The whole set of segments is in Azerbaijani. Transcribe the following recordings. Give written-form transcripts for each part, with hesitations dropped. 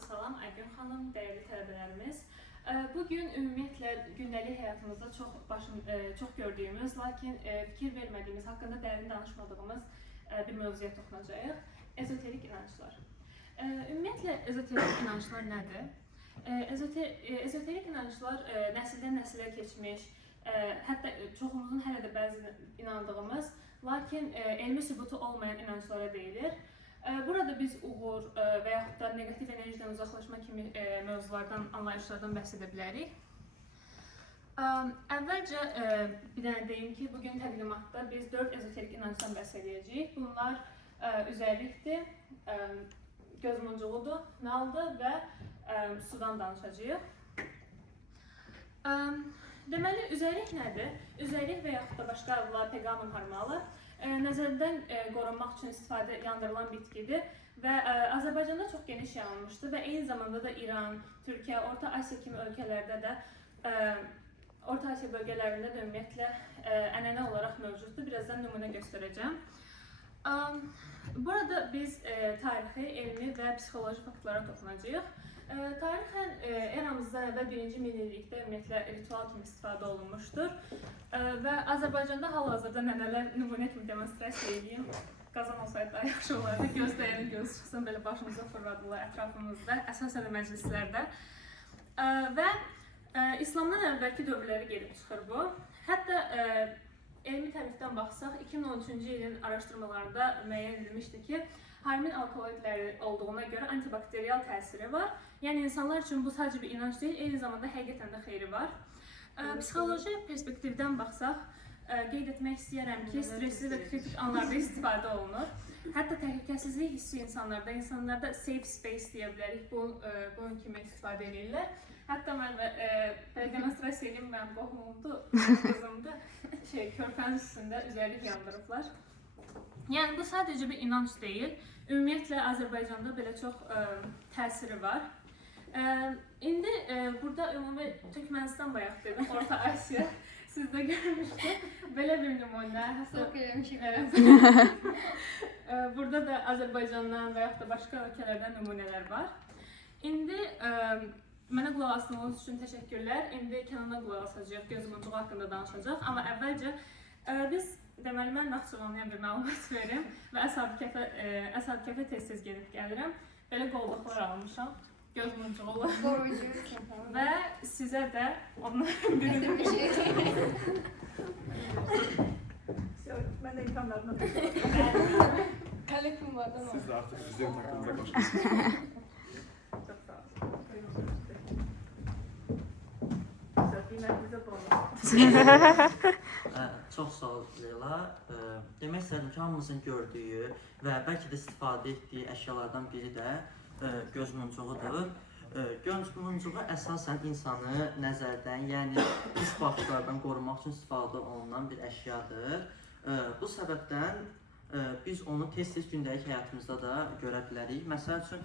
Hamınıza salam, Aygün xanım, dəyərli tələbələrimiz. Bugün ümumiyyətlə gündəlik həyatımızda çox gördüyümüz, lakin fikir vermədiyimiz, haqqında dərin danışmadığımız bir mövzuya toxunacağıq. Ezoterik inanclar. Ümumiyyətlə, ezoterik inanclar nədir? Ezoterik inanclar nəsildən nəsilə keçmiş, hətta çoxumuzun hələ də bəzi inandığımız, lakin elmi sübutu olmayan inanclara deyilir. Burada biz uğur və yaxud da negativ enerjiden uzaqlaşma kimi mövzulardan, anlayışlardan bəhs edə bilərik. Əvvəlcə bir dənə deyim ki, bugün təqdimatda biz 4 ezoterik inancdan bəhs edəcəyik. Bunlar üzərlikdir, gözmuncuğudur, naldır və sudan danışacağıq. Deməli, üzərlik nədir? Üzərlik və yaxud da başqa adlar pegamon harmalı nəzərdən qorunmaq üçün yandırılan bitkidir və Azərbaycanda çox geniş yayılmışdır və eyni zamanda da İran, Türkiyə, Orta Asiya kimi ölkələrdə də Orta Asiya bölgələrində də ümumiyyətlə ənənə olaraq mövcuddur. Birazdan nümunə göstərəcəm. Burada biz tarixi, elmi və psixoloji faktlara toxunacağıq. Tarixən eramızdan əvvəl 1-ci minillikdə ümumiyyətlə ritual kimi istifadə olunmuşdur və Azərbaycanda hal-hazırda nənələr nümunə kimi demonstrasiya edeyim. Qazan olsaydı daha yaxşı olardı, göz dəyərin göz çıxsın, belə başımıza fırladılar ətrafımızda, əsasən də məclislərdə. Və İslamdan əvvəlki dövrləri gedib çıxır bu. Hətta elmi tərəfdən baxsaq, 2013-cü ilin araşdırmalarında müəyyən edilmişdir ki, harmin alkaloidləri olduğuna görə antibakteriyal təsiri var. Yəni insanlar üçün bu sadəcə bir inanc deyil, eyni zamanda həqiqətən də xeyri var. Psixoloji perspektivdən baxsaq, qeyd etmək istəyirəm ki, stresli və kritik anlarda istifadə olunur. Hətta təhlükəsizlik hissi insanlarda safe space deyə bilərik, bunun kimi istifadə edirlər. Hətta mən demonstrasiya edeyim, mənim qohumumdur, qızımdır, körpənin üstündə üzərlik yandırıblar. Yəni, bu sadəcə bir inanc deyil. Ümumiyyətlə, Azərbaycanda belə çox təsiri var. İndi burada ümumi Türkmənistan bayaq dedim, Orta Asiya, siz də görmüşdük. Belə bir nümunə. Çox eləmişik. Burada da Azərbaycandan və yaxud da başqa ölkələrdən nümunələr var. İndi mənə qulaq asdığınız üçün təşəkkürlər. İndi Kənana qulaq asacaq, gözmuncuğu haqqında danışacaq. Amma əvvəlcə biz deməli, mən Naxçıvanlıya bir məlumat verim və Əsad-Kəfə tez-tez gedib gəlirəm. Belə qolluqlar almışam, gözmuncuğulu və sizə də onların birini mən də imkanlarına Kalekum vardan Siz de artık bizim takımda başlıyorsunuz. Çox sağ olun. Qiymətinizi borla. Çox sağ ol Leyla. Demək istədim ki, hamımızın gördüyü və bəlkə də istifadə etdiyi əşyalardan biri də gözmuncuğudur. Gözmuncuğu əsasən insanı nəzərdən, yəni pis baxışlardan qorumaq üçün istifadə olunan bir əşyadır. Bu səbəbdən biz onu tez-tez gündəlik həyatımızda da görə bilərik. Məsəl üçün,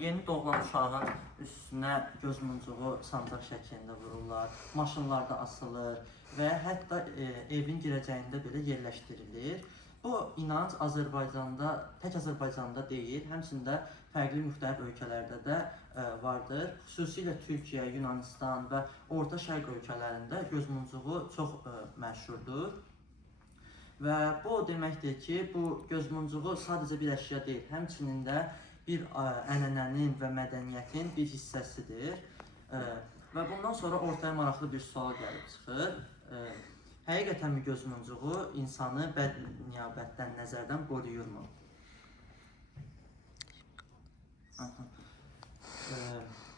yeni doğulan uşağın üstünə gözmuncuğu sancaq şəklində vururlar, maşınlarda asılır və hətta evin girəcəyində belə yerləşdirilir. Bu inanc Azərbaycanda, tək Azərbaycanda deyil, həmçində fərqli müxtəlif ölkələrdə də vardır. Xüsusilə Türkiyə, Yunanistan və Orta Şərq ölkələrində gözmuncuğu çox məşhurdur. Və bu o deməkdir ki, bu gözmuncuğu sadəcə bir əşya deyil, həmçinin də bir ənənənin və mədəniyyətin bir hissəsidir. Və bundan sonra ortaya maraqlı bir sual gəlib çıxır. Həqiqətən mi gözmuncuğu insanı bədniyabətdən, nəzərdən qoruyurmu?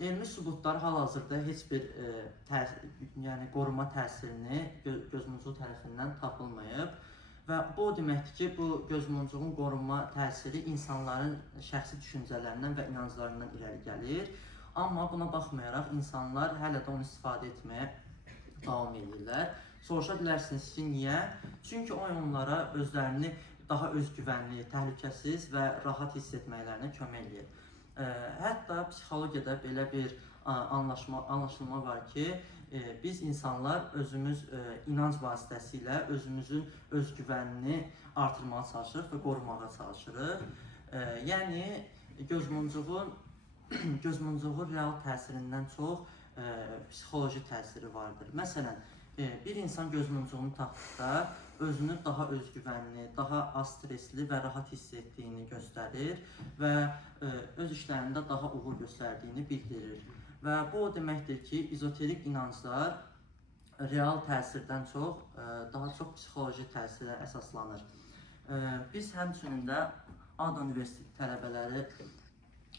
Elmi sübutlar hal-hazırda heç bir qoruma təsirini gözmuncuğu tərəfindən tapılmayıb. Və bu o deməkdir ki, bu gözmuncuğun qorunma təsiri insanların şəxsi düşüncələrindən və inanclarından irəli gəlir. Amma buna baxmayaraq insanlar hələ də onu istifadə etməyə davam edirlər. Soruşa bilərsiniz ki, niyə? Çünki o onlara özlərini daha özgüvənli, təhlükəsiz və rahat hiss etməklərinə kömək edir. Hətta psixologiyada belə bir anlaşılma var ki, biz insanlar özümüz inanc vasitəsilə özümüzün özgüvənini artırmağa çalışırıq və qorumağa çalışırıq. Yəni, gözmuncuğun gözmuncuğu real təsirindən çox psixoloji təsiri vardır. Məsələn, bir insan gözmuncuğunu taxdıqda özünü daha özgüvənli, daha az stresli və rahat hiss etdiyini göstərir və öz işlərində daha uğur göstərdiyini bildirir. Və bu o deməkdir ki, ezoterik inanclar real təsirdən çox, daha çox psixoloji təsirə əsaslanır. Biz həmçinin də ADA Universiteti tələbələri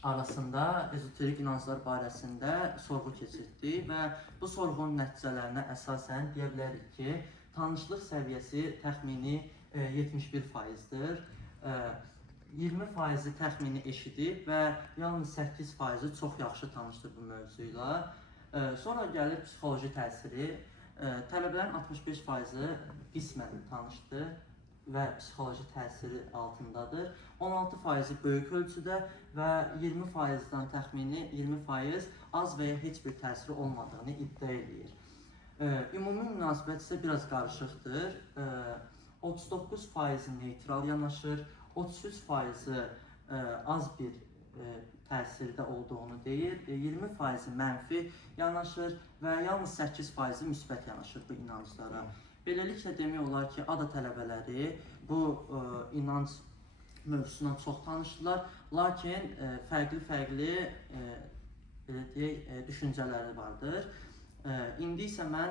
arasında ezoterik inanclar barəsində sorğu keçirdik və bu sorğunun nəticələrinə əsasən deyə bilərik ki, tanışlıq səviyyəsi təxmini 71%-dir. 20%-i təxmini eşidib və yalnız 8%-i çox yaxşı tanışdır bu mövzuyla. Sonra gəlir psixoloji təsiri. Tələbələrin 65%-i qismən tanışdır və psixoloji təsiri altındadır. 16%-i böyük ölçüdə və 20%-dan təxmini 20% az və ya heç bir təsiri olmadığını iddia edir. Ümumi münasibət isə biraz qarışıqdır. 39%-i neytral yanaşır, 33%-i az bir təsirdə olduğunu deyir, 20%-i mənfi yanaşır və yalnız 8%-i müsbət yanaşır bu inanclara. Beləliklə demək olar ki, ADA tələbələri bu inanc mövzusuna çox tanışdılar, lakin fərqli düşüncələri vardır. İndi isə mən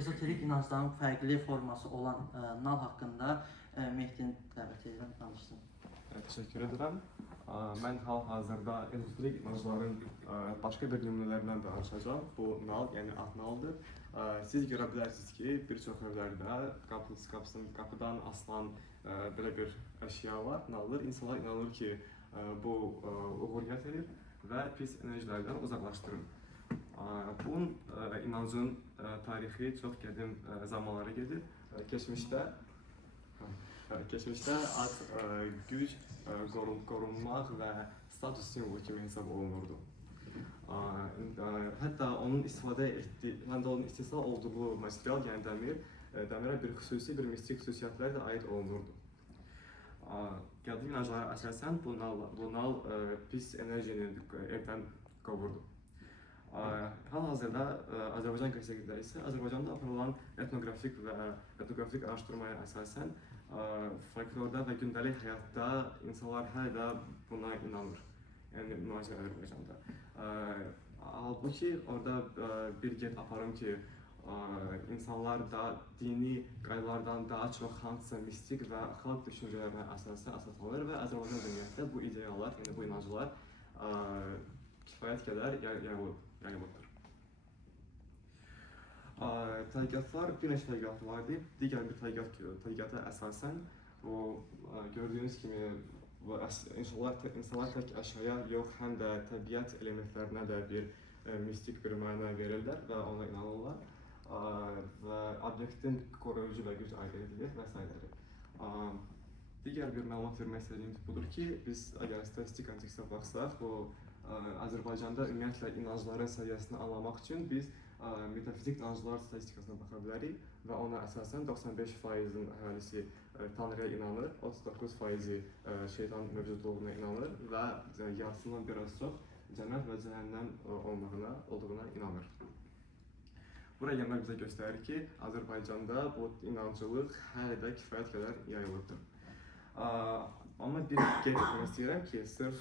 ezoterik inancların fərqli forması olan nal haqqında Mehdini dəvət edirəm, danışsın. Təşəkkür edirəm. Mən hal-hazırda ezoterik inancların başqa bir nümunələrindən danışacağam. Bu nal, yəni ad naldır. Siz görə bilərsiniz ki, bir çox evlərdə qapıdan asılan belə bir əşya var, naldır. İnsanlar inanır ki, bu uğur gətirir və pis enerjilərdən uzaqlaşdırır. Bu inancın tarixi çox qədim zamanlara gedir. Keçmişdə ad güc, qorunmaq və status simvolu kimi hesab olunurdu. Hətta onun istisna olduğu material, yəni dəmirə bir xüsusi, bir mistik xüsusiyyətlər də aid olunurdu. Qədim inanclara əsasən bu nal pis enerjini evdən qovurdu. Hal-hazırda Azərbaycan qəsəqində isə Azərbaycanda aparılan etnografik araşdırmaya əsasən folklorda və gündəlik həyatda insanlar hələ də buna inanır, yəni müasir Azərbaycanda. Halbuki orada bir get aparım ki, insanlar da dini qaydalardan daha çox hansısa mistik və xalq düşüncələrinə əsaslanır və Azərbaycan cəmiyyətdə bu ideyalar, yəni bu inanclar kifayət qədər yayılıbdır. Təriqətlər bir neçə təriqət vardır. Digər bir təriqətə əsasən gördüyünüz kimi insanlar tək əşyaya yox, həm də təbiət elementlərinə də bir mistik bir məna verirlər və ona inanırlar və obyektin qoruyucu və güc aid edilir və s. Digər bir məlumat vermək istədiyim budur ki, biz əgər statistik kontekstə baxsaq, Azərbaycanda ümumiyyətlə inancların səviyyəsini anlamaq üçün biz metafizik inanclar statistikasına baxa bilərik və ona əsasən 95%-in əhalisi Tanrıya inanır, 39%-i şeytan mövcudluğuna inanır və yarısından biraz çox cənnət və cəhənnəm olduğuna inanır. Buraya gəlmək bizə göstərir ki, Azərbaycanda bu inancılıq hələ də kifayət qədər yayılıbdır. Amma bir qeyd etmək istəyirəm ki, sırf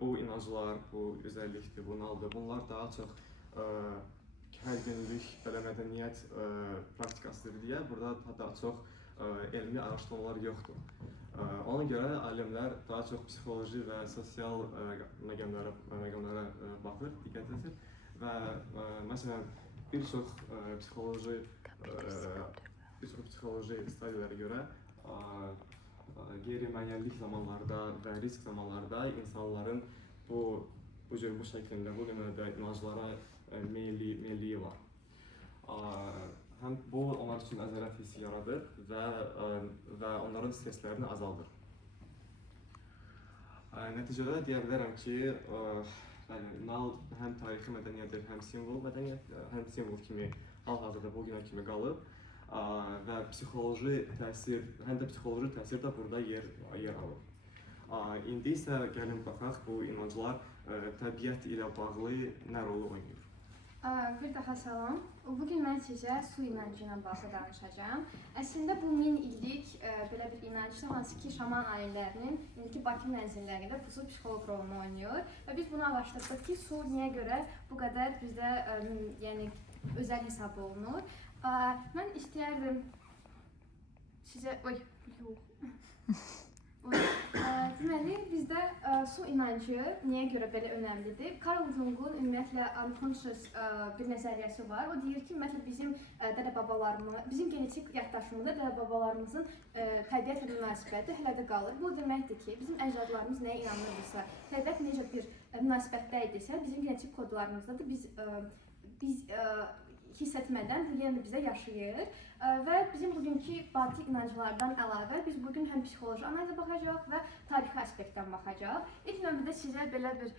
bu inanclar, bu özəllikdir, bu naldır, bunlar daha çox hər günlük belə mədəniyyət praktikasıdır deyə burada daha çox elmi araşdırmalar yoxdur. Ona görə alimlər daha çox psixoloji və sosial məqamlara baxır, diqqət edir və məsələn bir çox psixoloji stadiyalara görə qeyri-müəyyənlik zamanlarda və risk zamanlarda insanların bu şəklində, bu nümunədə inanclara meyilliyi var. Həm bu onlar üçün əzələt hissi yaradır və onların streslərini azaldır. Nəticədə deyə bilərəm ki, nal həm tarixi mədəniyyətdir, həm simvol kimi hal-hazırda bu günə kimi qalıb və psixoloji təsir də burada yer alır. İndi isə gəlin baxaq bu inanclar təbiət ilə bağlı nə rolu oynayır? Bir daha salam. Bugün mən sizə su inancı ilə bağlı danışacağam. Əslində bu 1000 illik belə bir inancdır, hansı ki şaman alimlərinin indiki Bakı mənzillərində bu su psixoloq rolunu oynayır və biz bunu araşdırdıq ki, su niyə görə bu qədər bizdə yəni özəl hesab olunur. Mən istəyərdim sizə deməli, bizdə su inancı niyə görə belə önəmlidir? Carl Jung'un ümumiyyətlə unconscious bir nəzəriyyəsi var. O deyir ki, ümumiyyətlə bizim dədə-babalarımız, bizim genetik yaddaşımızda dədə-babalarımızın təbiətlə münasibəti hələ də qalır. Bu deməkdir ki, bizim əcdadlarımız nəyə inanırdısa, təbiət necə bir münasibətdə idisə, bizim genetik kodlarımızda da biz hiss etmədən bu yenə də bizə yaşayır və bizim bugünkü batik inanclardan əlavə biz bugün həm psixoloji analiza baxacaq və tarixi aspektdən baxacaq. İlk növbədə sizə belə bir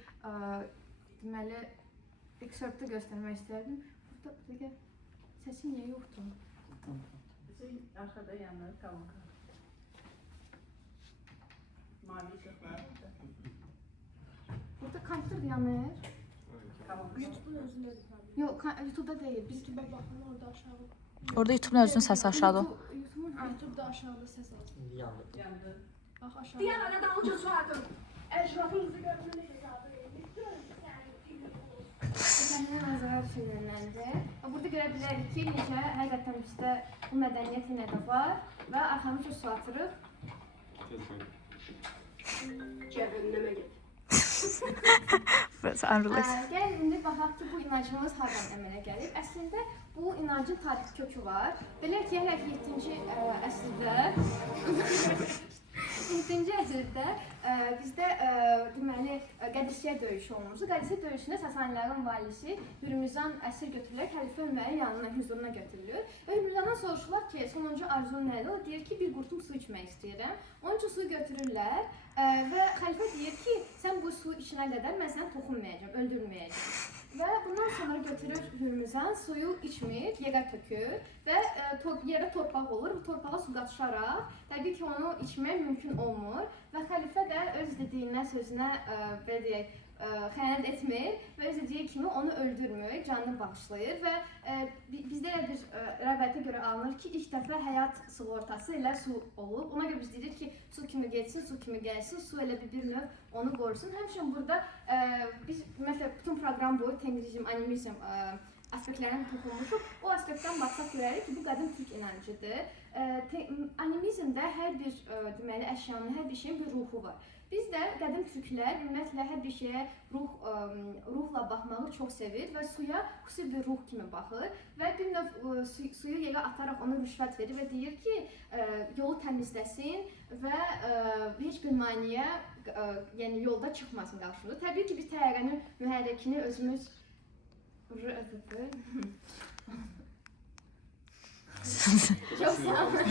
deməli eksertdə göstərmək istərdim. Burada səsi niyə yoxdur? Arxada yanır, kalınca. Mavi işıqlar. Burada kompüter yanır. YouTube'un özünde Yox, YouTube'da deyil. Biz bir bakın orada aşağı. Orada YouTube'un özünün səsi aşağıda. YouTube'da aşağıda ses aldı. Yandı. Bak aşağıda. Diğer arada uca suatım. Eşrafın rüzgarını Səndən azar şeylərləndi. Burada görə bilərik ki, necə həqiqətən bizdə bu mədəniyyət yenə də var və arxamızca su atırıq. Cehenneme git. Gəlin indi baxaq ki, bu inancımız hardan əmələ gəlib. Əslində bu inancın tarixi kökü var. Belə ki, hələ ki 7-ci əsrdə 7-ci əsrdə bizdə deməli Qədisiyə döyüşü olmuşdu. Qədisiyə döyüşündə Sasanilərin valisi Hürmüzan əsir götürülərək xəlifə Ömərin yanına, hüzuruna götürülür. Və Hürmüzandan soruşurlar ki, sonuncu arzun nədir? O deyir ki, bir qurtum su içmək istəyirəm. Onun üçün suyu götürürlər və xəlifə deyir ki, sən bu suyu içinə qədər mən səni toxunmayacağam, öldürməyəcəm. Və bundan sonra götürür Hürmüzan, suyu içmir, yerə tökür və yerə torpaq olur. Bu torpağa su qatışaraq, təbii ki, onu içmək mümkün olmur və xəlifə də öz dediyinə, sözünə belə deyək, xəyanət etmir və öz dediyi kimi onu öldürmür, canını bağışlayır və bizdə elə bir rəvayətə görə alınır ki, ilk dəfə həyat sığortası ilə su olub. Ona görə biz deyirik ki, su kimi getsin, su kimi gəlsin, su elə bir növ onu qorusun. Həmçinin burada biz ümumiyyətlə bütün proqram boyu tengrizm, animizm aspektlərini toxunmuşuq. O aspektdən baxsaq görərik ki, bu qədim türk inancıdır. Animizmdə hər bir deməli əşyanın, hər bir şeyin bir ruhu var. Biz də qədim türklər ümumiyyətlə hər bir şeyə ruhla baxmağı çox sevir və suya xüsusi bir ruh kimi baxır və bir növ suyu yerə ataraq ona rüşvət verir və deyir ki, yolu təmizləsin və heç bir maneə yəni yolda çıxmasın qarşımıza. Təbii ki, biz təyyarənin mühərrikini özümüz Çox sağ olun.